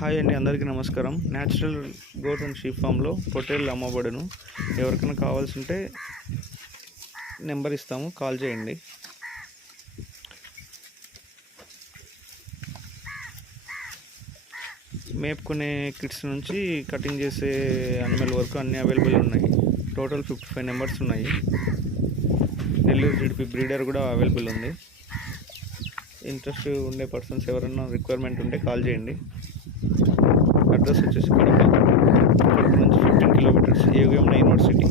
Hi అండి, అందరికీ నమస్కారం. న్యాచురల్ గోట్ అండ్ షీప్ ఫామ్లో పొట్టేళ్ళు అమ్మబడును. ఎవరికైనా కావాల్సి ఉంటే నెంబర్ ఇస్తాము, కాల్ చేయండి. మేపుకునే కిట్స్ నుంచి కటింగ్ చేసే అనిమల్ వరకు అన్నీ అవైలబుల్ ఉన్నాయి. టోటల్ 55 నెంబర్స్ ఉన్నాయి. నెల్లూరు జిడిపి బ్రీడర్ కూడా అవైలబుల్ ఉంది. ఇంట్రెస్ట్ ఉండే పర్సన్స్ ఎవరైనా రిక్వైర్మెంట్ ఉంటే కాల్ చేయండి. అడ్రస్ వచ్చేసి కడప నుంచి 15 కిలోమీటర్స్, ఏవిఎం యూనివర్సిటీ.